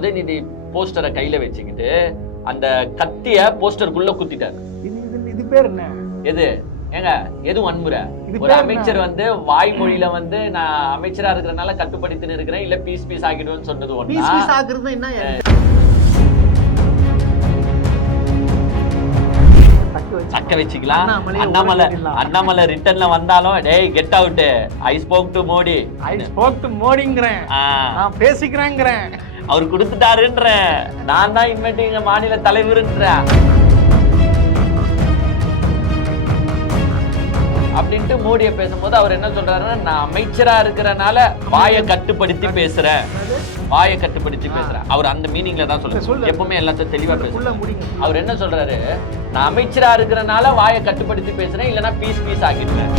உதயநிதி போஸ்டரை கையில வச்சுக்கிட்டு அந்த கத்திய போஸ்டருக்குள்ள குத்திட்டாரு. இது பேர் என்ன? எது ஏங்க எது வன்முறை? ஒரு அமைச்சர் வந்து வாய்மொழியில வந்து நான் அமைச்சரா இருக்கிறனால கட்டுப்படுத்தின்னு இருக்கிறேன், இல்ல பீஸ் ஆகிடுவேன்னு சொன்னது ஒண்ணு. சக்க வச்சுக்கலாம். அண்ணாமலை ரிட்டர்ன்ல வந்தாலும் டேய் get out, I spoke to Modi, மோடிங்கறேன், நான் பேசிக்கிறேங்கறேன், அவர் கொடுத்துட்டாருன்ற, நான் தான் இன்வெர்ட் எங்க மாநில தலைவர்ன்ற அப்படின்ட்டு மோடியை பேசும்போது அவர் என்ன சொல்றாருன்னா, நான் அமைச்சரா இருக்கிறனால வாயை கட்டுப்படுத்தி பேசுறேன், வாயை கட்டுப்படுத்தி பேசுறேன். அவர் அந்த மீனிங்ல தான் சொல்றாரு, எப்பவுமே எல்லாத்தையும் தெளிவா பேசுறேன். அவர் என்ன சொல்றாரு, நான் அமைச்சரா இருக்கிறனால வாயை கட்டுப்படுத்தி பேசுறேன், இல்லைன்னா பீஸ் ஆகிடுவேன்.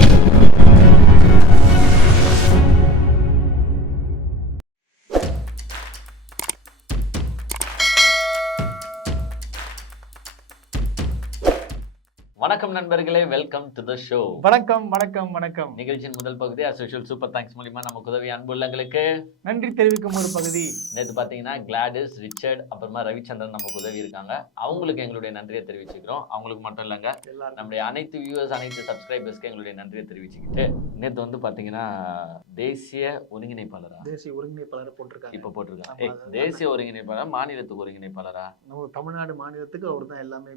வணக்கம் நண்பர்களே, வெல்கம் டு தி ஷோ. வணக்கம் வணக்கம் வணக்கம். நிகழ்ச்சியின் முதல் பகுதி as usual சூப்பர் தேங்க்ஸ் மூலமா நமக்கு உதவி அன்புள்ளங்களுக்கு நன்றி தெரிவிக்கும் ஒரு பகுதி. நேற்று பாத்தீங்கன்னா கிளாடிஸ், ரிச்சர்ட், அப்புறமா ரவிச்சந்திரன் நமக்கு உதவி இருக்காங்க. அவங்களுக்கு எங்களுடைய நன்றியை தெரிவிச்சுக்கிறோம். அவங்களுக்கு மட்டும் இல்லைங்க, நம்முடைய அனைத்து வியூவர்ஸ், அனைத்து சப்ஸ்கிரைபர்ஸ்க்கு எங்களுடைய நன்றியை தெரிவிச்சுக்கிட்டு, நேற்று வந்து பாத்தீங்கன்னா தேசிய ஒருங்கிணைப்பாளரா போட்டிருக்காங்க. இப்ப போட்டிருக்காங்க தேசிய ஒருங்கிணைப்பாளர், மாநிலத்துக்கு ஒருங்கிணைப்பாளரா? தமிழ்நாடு மாநிலத்துக்கு அவர் தான் எல்லாமே.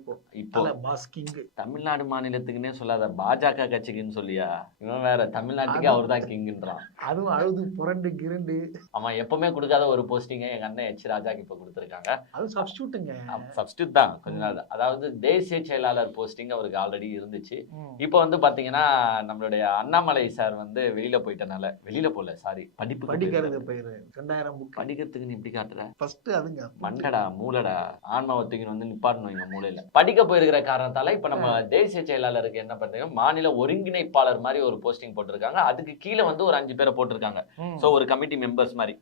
இப்போ தமிழ்நாடு மாநிலத்துக்குன்னே சொல்லாத, பாஜக கட்சிக்குன்னு சொல்லியா? இவன் வேற தமிழ்நாட்டுக்கே அவர் தான் கிங்ன்றான். அதுவும் அழுது புரண்டு கிரண்டு. ஆமா, எப்பவுமே கொடுக்காத ஒரு போஸ்டிங்க எங்க அண்ணன் எச் ராஜாக்கு இப்ப கொடுத்துருக்காங்க. அது சப்ஸ்டியூட்டுங்க, சப்ஸ்டியூட் தான் கொஞ்ச நாள். அதாவது தேசிய செயலாளர் போஸ்டிங் அவருக்கு ஆல்ரெடி இருந்துச்சு. இப்போ வந்து பாத்தீங்கன்னா நம்மளுடைய அண்ணாமலை சார் வந்து வெளியில போயிட்டனால, வெளியில போல சாரி படிக்கிறது போயிரு 2000 புக் படிக்கிறதுக்கு நீ இப்படி காட்டுற ஃபர்ஸ்ட் அதுங்க மண்டடா மூலடா ஆன்மாவத்துக்கு வந்து நிப்பாட்டணும் எங்க மூலையில. படிக்க போயிருக்கிற காரணத்தால இப்ப நம்ம தேசிய செயலாளருக்கு என்ன பண்றாங்க, மாநில ஒருங்கிணைப்பாளர் மாதிரி ஒரு போஸ்டிங் போட்டிருக்காங்க. அதுக்கு கீழே வந்து ஒரு 5 பேரை போட்டிருக்காங்க. சோ ஒரு கமிட்டி மெம்பர்ஸ் மாதிரி.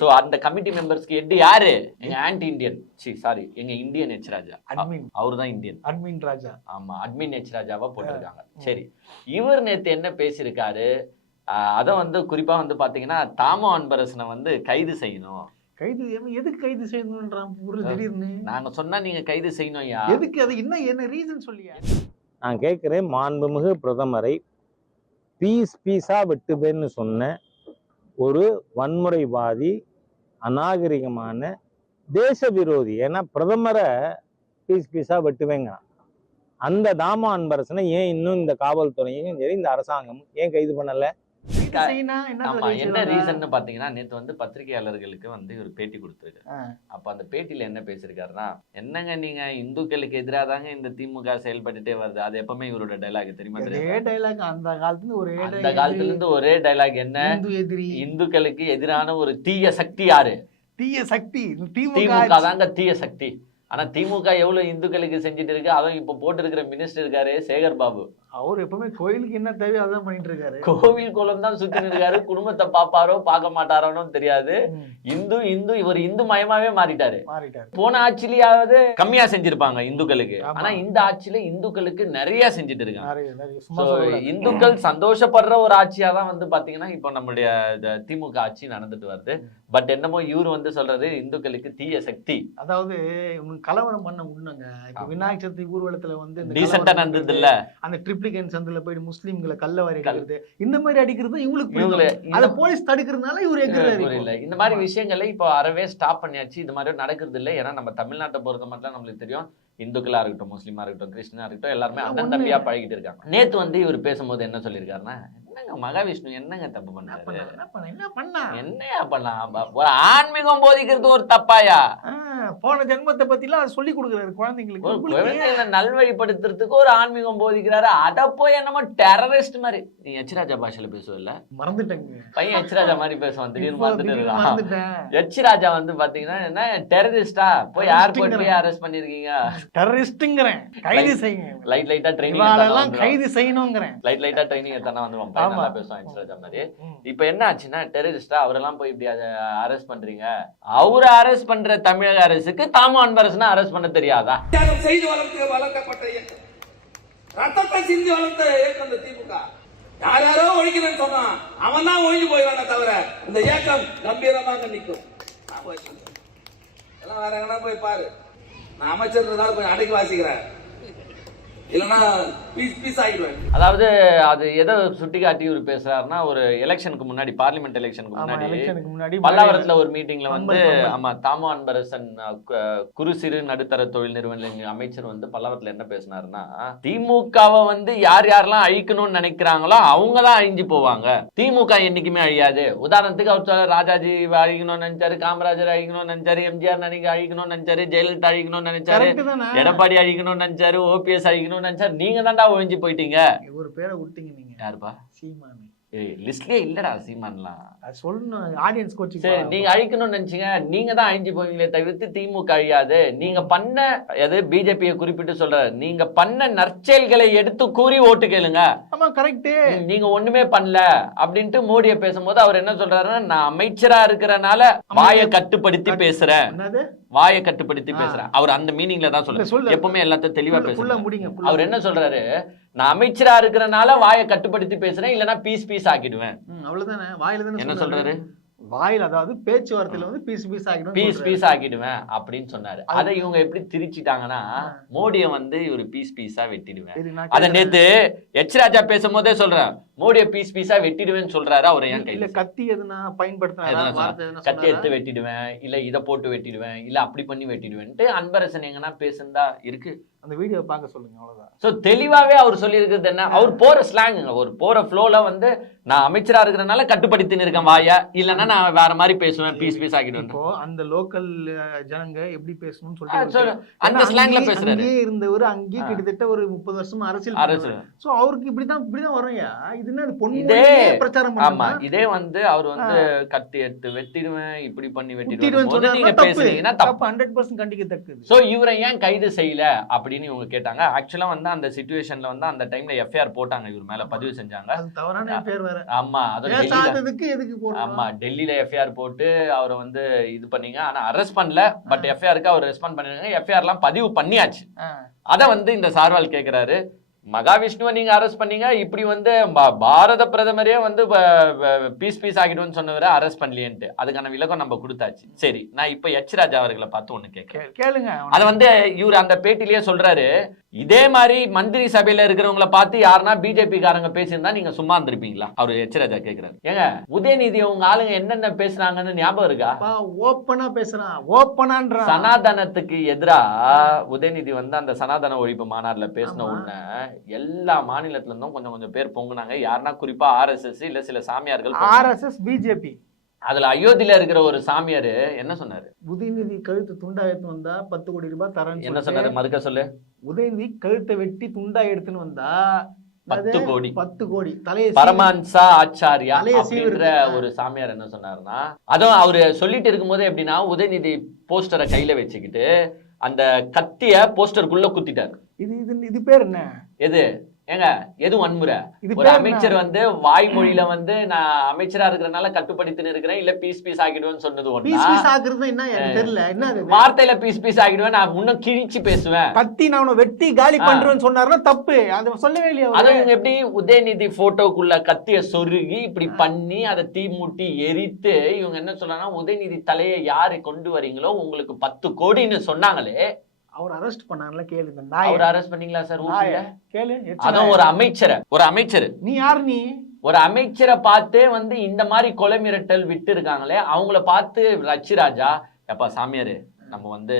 சோ அந்த கமிட்டி மெம்பர்ஸ்க்கு ஹெட் யாரு? எங்க ஆன்டி இந்தியன், சாரி எங்க இந்தியன் எச் ராஜா, அவர்தான் இந்தியன் அட்மின் ராஜா. ஆமா, அட்மின் எச் ராஜாவா போட்டிருக்காங்க. சரி, இவர் நேத்து என்ன பேசியிருக்காரு, அத வந்து குறிப்பா வந்து பாத்தீங்கன்னா தாமோ அன்பரசனை வந்து கைது செய்யணும். கைது எதுக்கு கைது செய்யணும்ன்றான் திடீர்னு? நாங்க சொன்னா நீங்க கைது செய்யணும்யா, எதுக்கு? அது என்ன ரீசன் சொல்லியா? நான் கேட்கிறேன், மாண்புமிகு பிரதமரை பீஸா வெட்டுவேன்னு சொன்ன ஒரு வன்முறைவாதி, அநாகரிகமான தேச விரோதி. ஏன்னா பிரதமரை பீஸா வெட்டுவேங்க. அந்த தாமோ அன்பரசனை ஏன் இன்னும் இந்த காவல்துறையும் சரி இந்த அரசாங்கம் ஏன் கைது பண்ணல? என்ன ரீசன் பாத்தீங்கன்னா, நேத்து வந்து பத்திரிகையாளர்களுக்கு வந்து ஒரு பேட்டி கொடுத்திருக்காரு. அப்ப அந்த பேட்டியில என்ன பேசிருக்காருன்னா, என்னங்க நீங்க இந்துக்களுக்கு எதிராக தாங்க இந்த திமுக செயல்பட்டுட்டே வருது. அது எப்பவுமே இவரோட டைலாக் தெரியுமா? அந்த காலத்துல இருந்து ஒரே டைலாக் என்ன, இந்துக்களுக்கு எதிரான ஒரு தீய சக்தி யாரு? தீய சக்தி திமுக தாங்க தீய சக்தி. ஆனா திமுக எவ்வளவு இந்துக்களுக்கு செஞ்சுட்டு இருக்கு. அதுவும் இப்ப போட்டு இருக்கிற மினிஸ்டர் இருக்காரு சேகர் பாபு, அவர் எப்பவுமே கோயிலுக்கு என்ன தேவையோ அதான் பண்ணிட்டு இருக்காரு. கோவில் குளம் தான் சுத்தி இருக்காரு. குடும்பத்தை பாப்பாரோ பார்க்க மாட்டாரோன்னு தெரியாது. இந்து இவர் இந்து மயமாவே மாறிட்டாரு. போன ஆட்சியிலாவது கம்மியா செஞ்சிருப்பாங்க இந்துக்களுக்கு, ஆனா இந்த ஆட்சியில இந்துக்களுக்கு நிறைய செஞ்சுட்டு இருக்காங்க. இந்துக்கள் சந்தோஷப்படுற ஒரு ஆட்சியா தான் வந்து பாத்தீங்கன்னா இப்ப நம்மளுடைய திமுக ஆட்சி நடந்துட்டு வருது. பட் என்னமோ இவரு வந்து சொல்றது இந்துக்களுக்கு தீய சக்தி. அதாவது கலவரம் பண்ண உண்ணுங்க. இப்ப விநாயகர் சதுர்த்தி ஊர்வலத்துல வந்து டீசென்ட்டா நடந்தது இல்ல, அந்த ட்ரிப்ளிகன் சந்தில போயிட்டு முஸ்லிம்களை கல்லவாரி அடிக்கிறது, இந்த மாதிரி அடிக்கிறது இவங்களுக்கு அத போலீஸ் தடுக்கிறதுனால இவரு எதிர்க்கிறாரு. இந்த மாதிரி விஷயங்களை இப்போ அறவே ஸ்டாப் பண்ணியாச்சு. இது மாதிரி நடக்கிறது இல்லை. ஏன்னா நம்ம தமிழ்நாட்டை பொறுத்த மட்டும் நம்மளுக்கு தெரியும், இந்துக்களா இருக்கட்டும், முஸ்லீமா இருக்கட்டும், கிறிஸ்டினா இருக்கட்டும், எல்லாருமே அண்ணன் தம்பியா பழகிட்டு இருக்காங்க. நேத்து வந்து இவர் பேசும்போது என்ன சொல்லியிருக்காருன்னா, என்னங்க மகாவிஷ்ணு என்னங்க தப்பு பண்ணாரு, என்னையா பண்ணலாம், ஒரு ஆன்மீகம் போதிக்கிறது ஒரு தப்பாயா? போன ஜென்மத்தை பத்தி எல்லாம் சொல்லி கொடுக்குறாரு குழந்தைங்களுக்கு. குழந்தைங்களை நல்வழிப்படுத்துறதுக்கு ஒரு ஆன்மீகம் போதிக்கிறாரு. அத போய் என்னமோ டெரரிஸ்ட் மாதிரி. நீ எச் ராஜா பாஷையில பேசுவல, மறந்துட்டேங்க. பையன் எச் ராஜா மாதிரி பேசுவான், திடீர்னு மறந்துட்டு இருக்கான். எச் ராஜா வந்து பாத்தீங்கன்னா என்ன டெரரிஸ்டா, போய் ஏர்போர்ட் போய் அரெஸ்ட் பண்ணிருக்கீங்க, டெரரிஸ்ட்ங்கறேன், கைது செய்யுங்க, லைட்டா ட்ரைனிங் எல்லாம் கைது செய்யணும்ங்கறேன், லைட்டா ட்ரைனிங் எத்தனை வந்துருவான், நல்லா பேசுவான் எச் ராஜா மாதிரி. இப்போ என்ன ஆச்சுன்னா, டெரரிஸ்டா அவரெல்லாம் போய் இப்படி அரெஸ்ட் பண்றீங்க. அவரை அரெஸ்ட் பண்ற தமிழக அரசுக்கு தாமோ அன்பரசனை அரெஸ்ட் பண்ண தெரியாதா? செய்து வளர்க்கப்பட்ட இயக்கம், ரத்தத்தை சிந்தி வளர்த்த இயக்கம் இந்த திமுக. யாரோ ஒழிக்கணும்னு சொன்னான், அவன் தான் ஒழிஞ்சு போயிடான தவிர இந்த இயக்கம் கம்பீரமாக நிற்கும். அதெல்லாம் வேற எங்கன்னா போய் பாரு. நான் அமைச்சர்ன்றதால கொஞ்சம் அடக்கி வாசிக்கிறேன், இல்லைன்னா பீஸ் பீஸ் ஆகிடுவேன். அதாவது அது எதை சுட்டி காட்டி இவர் பேசுறாருன்னா, ஒரு எலெக்ஷனுக்கு முன்னாடி, பார்லிமெண்ட் எலெக்ஷனுக்கு முன்னாடி எலெக்ஷனுக்கு முன்னாடி பல்லாவரத்துல ஒரு மீட்டிங்ல வந்து ஆமா தாமோ அன்பரசன் குறு சிறு நடுத்தர தொழில் நிறுவன அமைச்சர் வந்து பல்லாவரத்துல என்ன பேசினாருன்னா, திமுகவை வந்து யார் யாரெல்லாம் அழிக்கணும்னு நினைக்கிறாங்களோ அவங்க தான் அழிஞ்சு போவாங்க, திமுக என்னைக்குமே அழியாது. உதாரணத்துக்கு அவர் சொல்ல, ராஜாஜி அழிக்கணும்னு நினைச்சாரு, காமராஜர் அழிக்கணும்னு நினைச்சாரு, எம்ஜிஆர் அழிக்கணும்னு நினைச்சாரு, ஜெயலலிதா அழிக்கணும்னு நினைச்சாரு, எடப்பாடி அழிக்கணும்னு நினைச்சாரு, ஓபிஎஸ் அழிக்கணும்னு நினைச்சாரு. நீங்க தான்டா ஒழிஞ்சு போயிட்டீங்க. ஒரு பேரை விட்டீங்க நீங்க. யாருப்பா? சீமான். லிஸ்ட்லயே இல்லடா சீமான்லாம். சொல்லணும் ஆடியன்ஸ் கோச்சிங். சரி, நீங்க அழிக்கணும்னு நினைச்சீங்க, நீங்க தான் அழிஞ்சு போவீங்களே தவிர்த்து திமுக அழியாது. நீங்க பண்ண எது பிஜேபியை குறிப்பிட்டு சொல்ற, நீங்க பண்ண நற்செயல்களை எடுத்து கூறி ஓட்டு கேளுங்க. ஆமா கரெக்ட். நீங்க ஒண்ணுமே பண்ணல அப்படின்ட்டு மோடியை பேசும்போது அவர் என்ன சொல்றாருன்னா, நான் அமைச்சரா இருக்கிறனால வாயை கட்டுப்படுத்தி பேசுறேன், வாயை கட்டுப்படுத்தி பேசுறேன். அவர் அந்த மீனிங்ல தான் சொல்ல, எப்பவுமே எல்லாத்தையும் தெளிவா பேசுறேன். அவர் என்ன சொல்றாரு, நான் அமைச்சரா இருக்கிறனால வாயை கட்டுப்படுத்தி பேசுறேன், இல்லன்னா பீஸ் பீஸ் ஆக்கிடுவேன். அவ்வளவுதானே. வாயில தானே என்ன சொல்றாரு, வாயில், அதாவது பேச்சுவார்த்தையில வந்து பீஸ் பீஸ் ஆகிடுவேன், பீஸ் பீஸ் ஆக்கிடுவேன் அப்படின்னு சொன்னாரு. அதை இவங்க எப்படி திரிச்சிட்டாங்கன்னா, மோடியை வந்து இவரு பீஸ் பீஸா வெட்டிடுவேன். அத நேத்து எச் ராஜா பேசும் போதே சொல்றேன், மோடியை பீஸ் பீஸா வெட்டிடுவேன்னு சொல்றாரு. அவர் ஏன் கையில கத்தி எதுனா பயன்படுத்தினா, கத்தி எடுத்து வெட்டிடுவேன், இல்ல இதை போட்டு வெட்டிடுவேன், இல்ல அப்படி பண்ணி வெட்டிடுவேன்ட்டு அன்பரசன் எங்கன்னா பேசுந்தா இருக்கு. அந்த வீடியோ பார்க்க சொல்லுங்க, அவ்வளவுதான். சோ தெளிவாவே அவர் சொல்லி இருக்கிறது என்ன, அவர் போற ஸ்லாங்குங்க, ஒரு போற ஃப்ளோல வந்து நான் அமைச்சரா இருக்கிறனால கட்டுப்படுத்தின்னு இருக்கேன் வாயா, இல்லன்னா நான் வேற மாதிரி பேசுவேன், பீஸ் பீஸ் ஆகிடுவேன். இப்போ அந்த லோக்கல் ஜனங்க எப்படி பேசணும்னு சொல்லிட்டு அந்த ஸ்லாங்ல பேசுறாரு. அங்கேயே இருந்தவர், அங்கேயே கிட்டத்தட்ட ஒரு 30 வருஷமா அரசியல். சோ அவருக்கு இப்படிதான் வரும்யா. இது என்ன பொண்ணு பிரச்சாரம்? ஆமா, இதே வந்து அவர் வந்து கத்தி எடுத்து வெட்டிடுவேன், இப்படி பண்ணி வெட்டிடுவேன் நீங்க பேசுறீங்கன்னா தப்பு, 100% கண்டிக்கத்தக்கது. சோ இவரை ஏன் கைது செய்யல அப்படின்னு இவங்க கேட்டாங்க. ஆக்சுவலா வந்து அந்த சிச்சுவேஷன்ல வந்து அந்த டைம்ல எஃப்ஐஆர் போட்டாங்க, இவர் மேல பதிவு செஞ்சாங்க. அது தவறான எஃப்ஐஆர் வேற. ஆமா, அதுக்கு எதுக்கு போறோம்? ஆமா, டெல்லியில எஃப்ஐஆர் போட்டு அவரை வந்து இது பண்ணீங்க, ஆனா அரெஸ்ட் பண்ணல. பட் எஃப்ஐஆருக்கு அவர் ரெஸ்பாண்ட் பண்ணிருக்காங்க, எஃப்ஐஆர் எல்லாம் பதிவு பண்ணியாச்சு. அத வந்து இந்த சார்வால் கேக்குறாரு, மகாவிஷ்ணுவை நீங்க அரெஸ்ட் பண்ணீங்க, இப்படி வந்து பாரத பிரதமரே வந்து பீஸ் பீஸ் ஆகிடும்னு சொன்னவரை அரெஸ்ட் பண்ணலையேன்ட்டு அதுக்கான விளக்கம் நம்ம கொடுத்தாச்சு. சரி, நான் இப்ப எச் ராஜா அவர்களை பார்த்து ஒண்ணு கேளுங்க. அது வந்து இவர் அந்த பேட்டிலேயே சொல்றாரு, இதே மாதிரி மந்திரி சபையில இருக்கிறவங்கள பார்த்து யாருன்னா பிஜேபி காரங்க பேசியிருந்தா நீங்க சும்மா இருந்திருப்பீங்களா? அவரு எச் ராஜா கேக்குறாரு. ஏங்க, உதயநிதி உங்க ஆளுங்க என்னென்ன பேசுறாங்கன்னு ஞாபகம் இருக்கா? ஓப்பனா பேசுறான், ஓப்பனான்ற சனாதனத்துக்கு எதிரா உதயநிதி வந்து அந்த சனாதன ஒழிப்பு மாநாடுல பேசின உடனே எல்லா மாநிலத்துல இருந்தும் கொஞ்சம் கொஞ்சம் பேர் பொங்குனாங்க. யாருன்னா குறிப்பா ஆர்எஸ்எஸ் இல்ல சில சாமியார்கள். RSS BJP. அதுல அயோத்தியில இருக்கிற ஒரு சாமியாரு என்ன சொன்னாரு, உதயநிதி கழுத்து துண்டா எடுத்து வந்தா 10 கோடி ரூபாய் தரேன். என்ன சொன்னாரு, மறுக்க சொல்லு. உதயநிதி கழுத்தை வெட்டி துண்டா எடுத்துன்னு வந்தா 10 கோடி. 10 கோடி. தலையை பரமான்சா ஆச்சாரியா அப்படின்ற ஒரு சாமியார் என்ன சொன்னாருன்னா, அதுவும் அவரு சொல்லிட்டு இருக்கும் போது எப்படின்னா, உதயநிதி போஸ்டரை கையில வச்சுக்கிட்டு அந்த கத்திய போஸ்டருக்குள்ள குத்திட்டாரு. இது பேர் என்ன? எது ஏங்க, எது வன்முறை? ஒரு அமைச்சர் வந்து வாய்மொழியில வந்து நான் அமைச்சரா இருக்கிறனால கட்டுப்படுத்தின்னு இருக்கிறேன், இல்ல பீஸ் பீஸ் ஆகிடுவேன்னு சொன்னது ஒண்ணு. வார்த்தையில பீஸ் பீஸ் ஆகிடுவேன், நான் முன்னும் கிழிச்சு பேசுவேன், கத்தி நான் வெட்டி காலி பண்றேன்னு சொன்னாருன்னா தப்பு. அது சொல்லவே இல்லையா? அதுவும் எப்படி உதயநிதி போட்டோக்குள்ள கத்திய சொருகி இப்படி பண்ணி அதை தீ மூட்டி எரித்து இவங்க என்ன சொல்றாங்கன்னா, உதயநிதி தலையை யாரு கொண்டு வரீங்களோ உங்களுக்கு 10 கோடின்னு சொன்னாங்களே, அவர் அரெஸ்ட் பண்ணாங்கல, கேளுங்க. அவர் அரெஸ்ட் பண்ணீங்களா சார்? கேளு. அதான் ஒரு அமைச்சர். நீ யார்? நீ ஒரு அமைச்சரை பார்த்தே வந்து இந்த மாதிரி கொலை மிரட்டல் விட்டு இருக்காங்களே, அவங்கள பார்த்து ரச்சி ராஜா, எப்பா சாமியாரு, நம்ம வந்து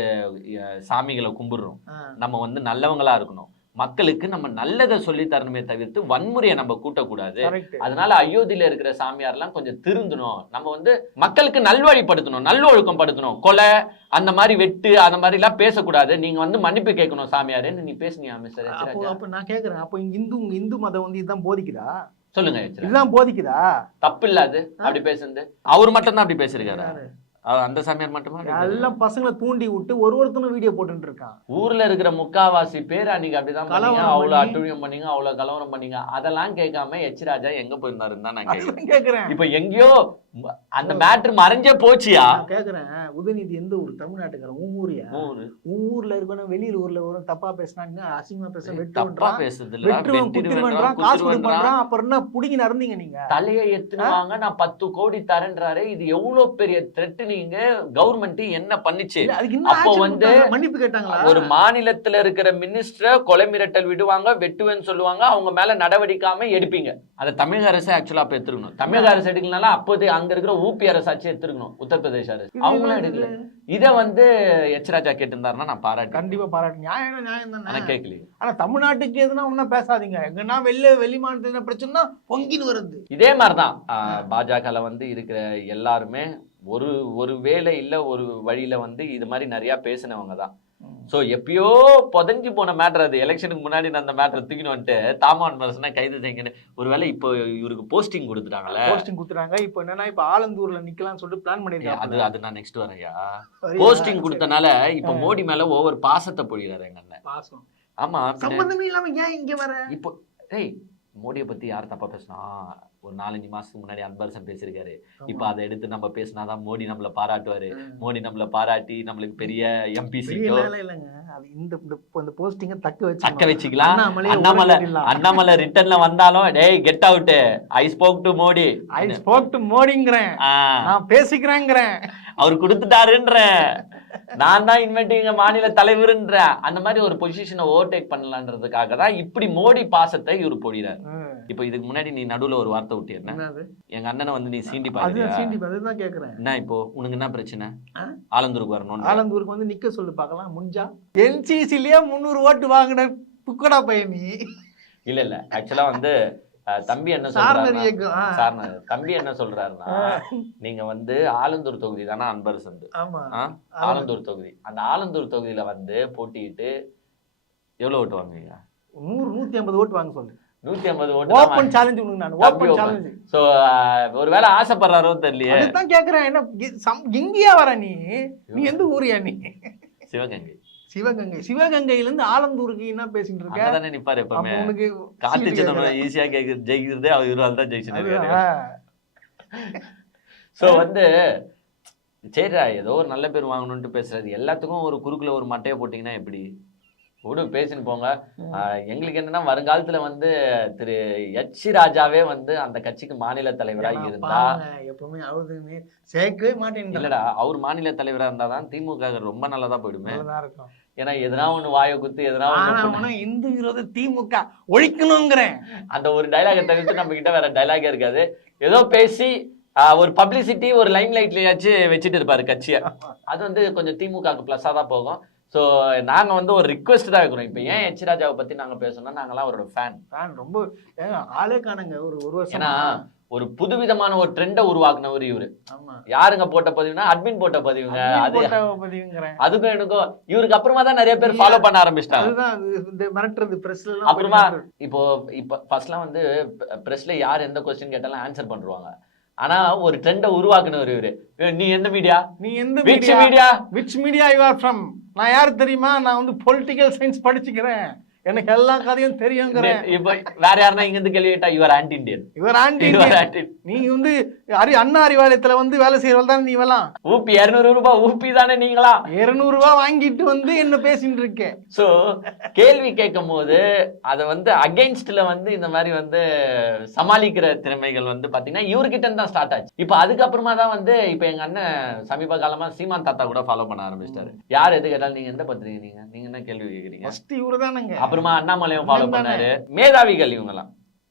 சாமிகளை கும்பிடுறோம், நம்ம வந்து நல்லவங்களா இருக்கணும், மக்களுக்கு நம்ம நல்லதை சொல்லி தரணுமே தவிர்த்து வன்முறையை நம்ம கூட்டக்கூடாது. அதனால அயோத்தியில இருக்கிற சாமியார்லாம் கொஞ்சம் திருந்தணும், நம்ம வந்து மக்களுக்கு நல்வழிப்படுத்தணும், நல்லொழுக்கம் படுத்தணும், கொலை அந்த மாதிரி வெட்டு அந்த மாதிரி எல்லாம் பேசக்கூடாது, நீங்க வந்து மன்னிப்பு கேட்கணும் சாமியாருன்னு நீ பேசுனியா மிஸ்டர்? அப்ப நான் கேக்குறேன், அப்ப இந்து மதம் வந்து இதுதான் போதிக்குதா? சொல்லுங்க, இதுதான் போதிக்குதா? தப்பு இல்லாது அப்படி பேசுறது. அவர் மட்டும் தான் அப்படி பேசிருக்காரு, அந்த சாமியார் மட்டுமா? எல்லாம் பசங்களை தூண்டி விட்டு ஒருத்தனும் வீடியோ போட்டு இருக்கான். ஊர்ல இருக்கிற முக்காவாசி பேர் அன்னைக்கு அப்படிதான் பண்ணீங்க, அவ்வளவு அட்டுழியம் பண்ணீங்க, அவ்வளவு கலவரம் பண்ணீங்க. அதெல்லாம் கேட்காம எச் ராஜா எங்க போயிருந்தாருன்னு தான் நான் கேட்கிறேன். இப்ப எங்கேயோ அந்த மேட்ரு மறைஞ்சே போச்சியா. நான் கேக்குறேன், உதயநிதி எந்த ஊர்? தமிழ்நாட்டுக்காரன். உன் ஊரியா? உன் ஊர்ல இருக்கணும், வெளியில ஊர்ல வரும், தப்பா பேசினாங்க, அசிங்கமா பேச வெட்டுவன்றான், வெட்டுவன் குத்திருவன்றான், காசு கொடுப்பன்றான். அப்புறம் என்ன புடிங்கி நடந்தீங்க நீங்க? தலையை எத்துவாங்க, நான் 10 கோடி தரேன்றாரு. இது எவ்வளவு பெரிய த்ரெட். நீங்க கவர்மெண்ட் என்ன பண்ணிச்சு? அப்போ வந்து மன்னிப்பு கேட்டாங்களா? ஒரு மாநிலத்துல இருக்கிற மினிஸ்டரை கொலை மிரட்டல் விடுவாங்க, வெட்டுவேன்னு சொல்லுவாங்க, அவங்க மேல நடவடிக்காம எடுப்பீங்க. அதை தமிழக அரசு ஆக்சுவலா அப்ப எடுத்துக்கணும். தமிழக அரசு எடுக்கலனால அப்போதே அங்க இருக்கிற ஊபி அரசாட்சி எடுத்துருக்கணும், உத்தரப்பிரதேச அரசு. அவங்களும் எடுக்கல. இத வந்து எச் ராஜா கேட்டிருந்தாருன்னா நான் பாராட்டு, கண்டிப்பா பாராட்டு. நியாயம் தானே. ஆனா கேட்கலையே. ஆனா தமிழ்நாட்டுக்கு எதுனா ஒன்னும் பேசாதீங்க. எங்கன்னா வெளி மாநிலத்துல பிரச்சனை பொங்கின்னு வருது. இதே மாதிரிதான் பாஜகல வந்து இருக்கிற எல்லாருமே ஒரு வேலை இல்ல ஒரு வழியில வந்து இது மாதிரி நிறைய பேசினவங்க தான். சோ எப்பயோ புதஞ்சு போன மேட்டர் அது. எலெக்ஷனுக்கு முன்னாடி நான் அந்த மேட்டரை தூக்கின்னு வந்துட்டு தாமான் மரசனா கைது செய்யுங்கன்னு. ஒருவேளை இப்போ இவருக்கு போஸ்டிங் கொடுத்துட்டாங்கல்ல. போஸ்டிங் கொடுத்துட்டாங்க. இப்போ என்னன்னா இப்ப ஆலந்தூர்ல நிக்கலாம்னு சொல்லிட்டு பிளான் பண்ணிருக்காங்க. அது நான் நெக்ஸ்ட் வரையா. போஸ்டிங் கொடுத்தனால இப்ப மோடி மேல ஒவ்வொரு பாசத்தை பொழிகிறாரு எங்க அண்ணன். பாசம். ஆமா, சம்பந்தமே இல்லாம ஏன் இங்க வர? இப்போ ஏய் மோடியை பத்தி யார் தப்பா பேசினா? ஒரு 4-5 மாசத்துக்கு முன்னாடி அன்பரசன் பேசியிருக்காரு. இப்ப அதை எடுத்து நம்ம பேசினாதான் மோடி நம்மள பாராட்டுவாரு. மோடி நம்மள பாராட்டி நம்மளுக்கு பெரிய எம்பி சீட்டோ இல்லங்க. அது இந்த போஸ்டிங்க தக்க வச்சுக்கலாம். அண்ணாமலை ரிட்டர்ன்ல வந்தாலும் டேய் get out, I spoke to Modi, I spoke to மோடிங்கறேன், நான் பேசிக்கிறேங்கறேன், அவர் கொடுத்துட்டாருன்ற, நான் தான் இன்வெர்ட் எங்க மாநில தலைவர்ன்ற அந்த மாதிரி ஒரு பொசிஷனை ஓவர்டேக் பண்ணலான்றதுக்காக தான் இப்படி மோடி பாசத்தை இவரு பொழிறாரு. இப்போ இதுக்கு முன்னாடி நீ நடுவுல ஒரு வார்த்தை விட்டியன்னா, எங்க அண்ணனை வந்து நீ சீண்டி பாக்குறியா? அதுதான் கேக்குறேன். என்ன இப்போ உனக்கு என்ன பிரச்சனை? ஆலந்தூருக்கு வரணும். ஆலந்தூருக்கு வந்து நிக்க சொல்லு பார்க்கலாம். முஞ்சா என்சிசிலயே 300 ஓட்டு வாங்கின புக்கடா பையன் நீ. இல்ல ஆக்சுவலா வந்து தம்பி என்ன சொல்றாருன்னா, நீங்க வந்து ஆலந்தூர் தொகுதி தானே அன்பரசன், ஆலந்தூர் தொகுதி. அந்த ஆலந்தூர் தொகுதியில வந்து போட்டிட்டு எவ்வளவு ஓட்டு வாங்குவீங்க? 100-150 ஓட்டு வாங்க சொல்லு. 150 ஓட்டு ஓபன் சேலஞ்ச் உங்களுக்கு. நான் ஓபன் சேலஞ்ச். சோ ஒருவேளை ஆசைப்படுறாரோ தெரியலையே. அதான் கேக்குறேன். என்ன எங்கயா வர நீ? நீ எந்த ஊரியா நீ? சிவகங்கை. சிவகங்கையில இருந்து ஆலந்தூருக்கு என்ன பேசிட்டு இருக்க? அங்கதானே நிப்பாரு எப்பவுமே. கார்த்தி சிதம்பரம் ஈஸியா ஜெயிக்கிறதே அவர் தான் ஜெயிச்சிருக்காரு. சோ வந்து சரிடா, ஏதோ ஒரு நல்ல பேர் வாங்கணும்னு பேசுறது. எல்லாத்துக்கும் ஒரு குறுக்குல ஒரு மட்டையை போட்டீங்கன்னா எப்படி? விடு, பேசின்னு போங்க. எங்களுக்கு என்னன்னா வருங்காலத்துல வந்து திரு எச் ராஜாவே வந்து அந்த கட்சிக்கு மாநில தலைவரா இருந்தா எப்பவுமே அவருமே சேர்க்கவே மாட்டேன். இல்லடா, அவர் மாநில தலைவரா இருந்தாதான் திமுக ரொம்ப நல்லதா போயிடுமே. ஏன்னா எதனா ஒண்ணு வாயை குத்து எதனா ஒண்ணு இந்து விரோத திமுக ஒழிக்கணுங்கிறேன். அந்த ஒரு டைலாகை தவிர்த்து நம்ம கிட்ட வேற டைலாகே இருக்காது. ஏதோ பேசி ஒரு பப்ளிசிட்டி ஒரு லைம் லைட்லயாச்சும் வச்சுட்டு இருப்பாரு கட்சியை. அது வந்து கொஞ்சம் திமுகவுக்கு பிளஸ்ஸா தான் போகும். ஸோ நாங்கள் வந்து ஒரு ரிக்வெஸ்ட் தான் வைக்கிறோம். இப்போ ஏன் எச் ராஜாவை பற்றி நாங்கள் பேசணும்னா, நாங்களாம் அவரோட ஃபேன் ரொம்ப ஆளே காணுங்க. ஒரு வருஷம். ஏன்னா ஒரு புதுவிதமான ஒரு ட்ரெண்டை உருவாக்குனவர் இவரு. யாருங்க போட்ட பதிவுனா அட்மின் போட்ட பதிவுங்க. அதுக்கும் எனக்கும் இவருக்கு அப்புறமா தான் நிறைய பேர் ஃபாலோ பண்ண ஆரம்பிச்சிட்டாங்க. அப்புறமா இப்போ ஃபர்ஸ்ட்லாம் வந்து பிரஸ்ல யார் எந்த கொஸ்டின் கேட்டாலும் ஆன்சர் பண்ணுவாங்க. ஆனா ஒரு ட்ரெண்டை உருவாக்குனவர் இவரு. நீ எந்த media? Which media you are from? நான் யாரு தெரியுமா? நான் வந்து பொலிட்டிக்கல் சயின்ஸ் படிச்சுக்கிறேன், எனக்கு எல்லா கதையும் தெரியுங்கிறேன். இப்ப வேற யாருன்னா இங்க இருந்து கேள்வி கேட்டா இவர் ஆன்டி இண்டியன். நீ வந்து அண்ணா அறிவாலயத்துல வந்து வேலை செய்யறவள் தான் நீ எல்லாம். ஊப்பி 200 ரூபாய் ஊப்பி தானே நீங்களா? 200 ரூபாய் வாங்கிட்டு வந்து என்ன பேசிட்டு இருக்கேன். சோ கேள்வி கேட்கும் போது அதை வந்து அகெயின்ஸ்ட்ல வந்து இந்த மாதிரி வந்து சமாளிக்கிற திறமைகள் வந்து பாத்தீங்கன்னா இவர்கிட்ட தான் ஸ்டார்ட் ஆச்சு. இப்ப அதுக்கப்புறமா தான் வந்து இப்ப எங்க அண்ணன் சமீப காலமா சீமான் தாத்தா கூட ஃபாலோ பண்ண ஆரம்பிச்சிட்டாரு. யார் எது கேட்டாலும் நீங்க எந்த பத்திரிகை, நீங்க என்ன கேள்வி கேக்குறீங்க? ஃபர்ஸ்ட் இவருதானங்க. அப்புறமா அண்ணாமலையும் ஃபாலோ பண்ணாரு. மேதாவிகள்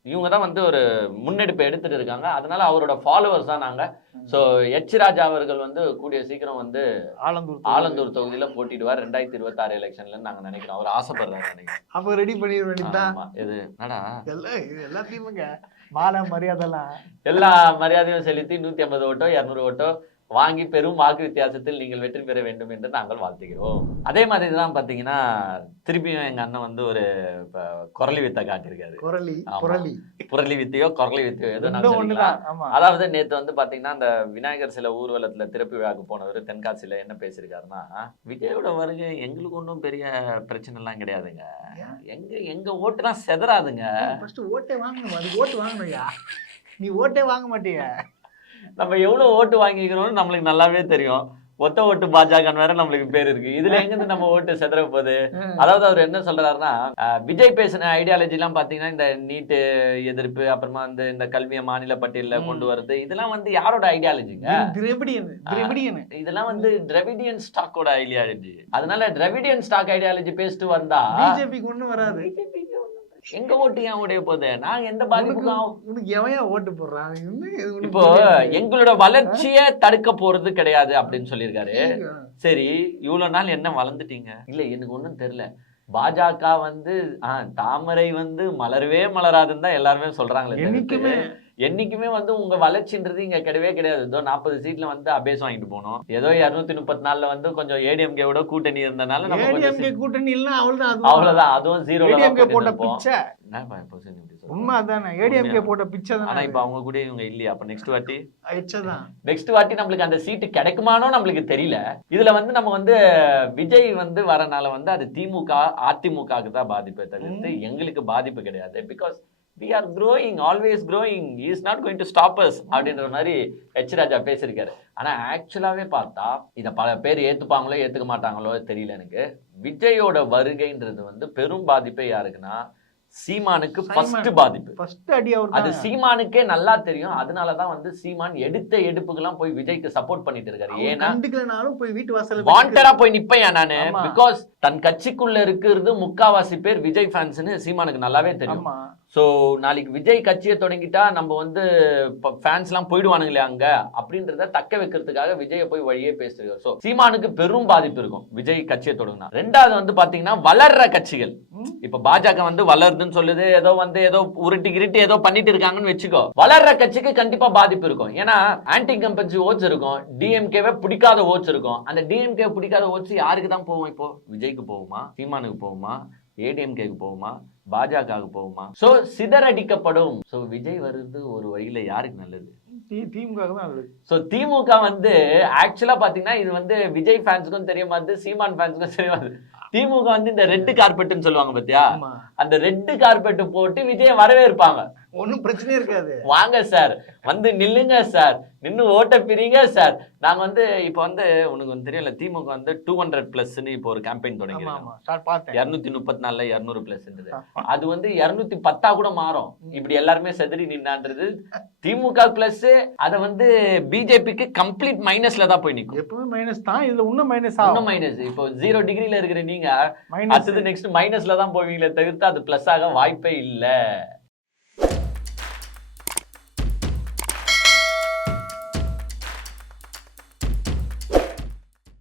இவங்க தான் வந்து ஒரு முன்னெடுப்பை எடுத்துட்டு இருக்காங்க. அதனால அவரோட ஃபாலோவர்ஸ் தான் நாங்க. சோ எச் ராஜா அவர்கள் வந்து கூடிய சீக்கிரம் வந்து ஆலந்தூர் தொகுதியில போட்டிடுவார் 2026 எலெக்ஷன்ல நாங்க நினைக்கிறோம். அவர் ஆசைப்படுறாரு நினைக்கிறேன். அப்ப ரெடி பண்ணிட வேண்டியதுதான். இது நடா எல்லாத்தையும் மாலை மரியாதைலாம் எல்லா மரியாதையும் செலுத்தி 150 ஓட்டோ 200 ஓட்டோ வாங்கி பெரும் வாக்கு வித்தியாசத்தில் நீங்கள் வெற்றி பெற வேண்டும் என்று நாங்கள் வாழ்த்துகிறோம். அதே மாதிரி தான் பாத்தீங்கன்னா திருப்பியும் எங்க அண்ணன் வந்து ஒரு குரலி வித்தை காட்டியிருக்காரு. புரளி வித்தையோ குரலி வித்தையோ ஏதோ. அதாவது நேத்து வந்து பாத்தீங்கன்னா அந்த விநாயகர் சில ஊர்வலத்துல திறப்பு விழாக்கு போனவர் தென்காசியில என்ன பேசியிருக்காருன்னா, விஜயோட வருகை எங்களுக்கு ஒன்றும் பெரிய பிரச்சனை எல்லாம் கிடையாதுங்க, எங்க ஓட்டுலாம் செதறாதுங்க. ஓட்டே வாங்கணும், அது ஓட்டு வாங்கணும்யா, நீ ஓட்டே வாங்க மாட்டிய. நம்ம எவ்வளவு ஓட்டு வாங்கிக்கிறோம்னு நம்மளுக்கு நல்லாவே தெரியும். ஒத்த ஓட்டு பாஜக வேற நம்மளுக்கு பேர் இருக்கு. இதுல எங்க இருந்து நம்ம ஓட்டு செதற போகுது? அதாவது அவர் என்ன சொல்றாருன்னா, விஜய் பேசின ஐடியாலஜி எல்லாம் பாத்தீங்கன்னா இந்த நீட் எதிர்ப்பு, அப்புறமா வந்து இந்த கல்வியை மாநில பட்டியல கொண்டு வருது, இதெல்லாம் வந்து யாரோட ஐடியாலஜிங்க? இதெல்லாம் வந்து திராவிடியன் ஸ்டாக்கோட ஐடியாலஜி. அதனால திராவிடியன் ஸ்டாக் ஐடியாலஜி பேசிட்டு வந்தா பிஜேபிக்கு ஒண்ணும் வராது. எங்க ஓட்டு ஏன் உடைய போகுது? நாங்க எந்த பாதிப்புக்கும் உனக்கு எவன் ஓட்டு போடுறான்? இப்போ எங்களோட வளர்ச்சியை தடுக்க போறது கிடையாது அப்படின்னு சொல்லியிருக்காரு. சரி, இவ்வளவு நாள் என்ன வளர்ந்துட்டீங்க? இல்ல எனக்கு ஒண்ணும் தெரியல. பாஜக வந்து தாமரை வந்து மலரவே மலராதுன்னு தான் எல்லாருமே சொல்றாங்களே. என்னைக்குமே வந்து உங்க வளர்ச்சின்றது இங்க கிடையவே கிடையாது. ஏதோ 40 சீட்ல வந்து அபேஸ் வாங்கிட்டு போனோம். ஏதோ 234 வந்து கொஞ்சம் ஏடிஎம்கே விட கூட்டணி இருந்தனால நம்ம கூட்டணி இல்ல, அவ்வளவுதான். அதுவும் ஜீரோல போட்ட பிச்சை. உண்மை அதானே, ஏடிஎம்கே போட்ட பிச்சை தான். ஆனா இப்ப அவங்க கூட இவங்க இல்லையா? அப்ப நெக்ஸ்ட் வாட்டி நம்மளுக்கு அந்த சீட்டு கிடைக்குமானோ நம்மளுக்கு தெரியல. இதுல வந்து நம்ம வந்து விஜய் வந்து வரனால வந்து அது திமுக அதிமுகவுக்கு தான் பாதிப்பை தவிர்த்து எங்களுக்கு பாதிப்பு கிடையாது. Because we are growing, always growing, he is not going to stop us அப்படின்ற மாதிரி எச் ராஜா பேசியிருக்காரு. ஆனா ஆக்சுவலாவே பார்த்தா இதை பல பேர் ஏத்துப்பாங்களோ ஏத்துக்க மாட்டாங்களோ தெரியல எனக்கு. விஜயோட வருகைன்றது வந்து பெரும் பாதிப்பே யாருக்குன்னா சீமானுக்கு ஃபர்ஸ்ட் பாதிப்பு. அது சீமானுக்கே நல்லா தெரியும். அதனாலதான் வந்து சீமான் எடுத்த எடுப்புக்கெல்லாம் போய் விஜய்க்கு சப்போர்ட் பண்ணிட்டு இருக்காரு. ஏன்னா போய் வீட்டு வாசல் வாண்டடா போய் நிப்பேன் நானு. பிகாஸ் தன் கட்சிக்குள்ள இருக்கிறது முக்காவாசி பேர் விஜய் ஃபேன்ஸ்னு சீமானுக்கு நல்லாவே தெரியும். சோ நாளைக்கு விஜய் கட்சியை தொடங்கிட்டா நம்ம வந்து ஃபேன்ஸ் எல்லாம் போயிடுவானுங்களே அங்க அப்படின்றத தக்க வைக்கிறதுக்காக விஜய போய் வழியே பேசுறாரு. சோ சீமானுக்கு பெரும் பாதிப்பு இருக்கும் விஜய் கட்சியை தொடங்கினா. ரெண்டாவது வந்து பாத்தீங்கன்னா வளர்ற கட்சிகள். இப்ப பாஜக வந்து வளருதுன்னு சொல்லுது, ஏதோ வந்து ஏதோ உருட்டி கிருட்டி ஏதோ பண்ணிட்டு இருக்காங்கன்னு வச்சுக்கோ. வளர்ற கட்சிக்கு கண்டிப்பா பாதிப்பு இருக்கும். ஏன்னா ஆன்டி கம்பன்சி ஓட்ஸ் இருக்கும், டிஎம்கேவே பிடிக்காத ஓட்ஸ் இருக்கும். அந்த டிஎம்கே பிடிக்காத ஓட்ஸ் யாருக்கு தான் போகும்? இப்போ விஜய்க்கு போகுமா, சீமானுக்கு போகுமா, ஏடிஎம்கேக்கு போகுமா, பாஜகவுக்கு போகுமா? சோ சிதறடிக்கப்படும். சோ விஜய் வருது ஒரு வழியில யாருக்கு நல்லது? திமுக தான் நல்லது. சோ திமுக வந்து ஆக்சுவலா பாத்தீங்கன்னா இது வந்து விஜய் ஃபேன்ஸுக்கும் தெரியுமாது, சீமான் ஃபேன்ஸுக்கும் தெரியுமாது. திமுக வந்து இந்த ரெட் கார்பெட்னு சொல்லுவாங்க பாத்தியா, அந்த ரெட் கார்பெட் போட்டு விஜய வரவேற்பாங்க. ஒன்னும் பிரச்சனை இருக்காது. வாங்க சார், வந்து நில்லுங்க சார், நின்னு ஓட்ட பிரிங்க சார். நாங்க வந்து இப்ப வந்து உனக்கு வந்து தெரியல, திமுக வந்து 200+ இப்போ ஒரு கேம்பெயின் தொடங்கி 234 200+. அது வந்து 210 கூட மாறும். இப்படி எல்லாருமே செதறி நின்னான்றது திமுக பிளஸ். அத வந்து பிஜேபிக்கு கம்ப்ளீட் மைனஸ்ல தான் போய் நிக்கும். எப்பவுமே மைனஸ் தான். இதுல இன்னும் மைனஸ். இப்போ 0 டிகிரில இருக்கிற நீங்க அடுத்தது நெக்ஸ்ட் மைனஸ்ல தான் போவீங்களே தவிர்த்து அது பிளஸ் ஆக வாய்ப்பே இல்ல.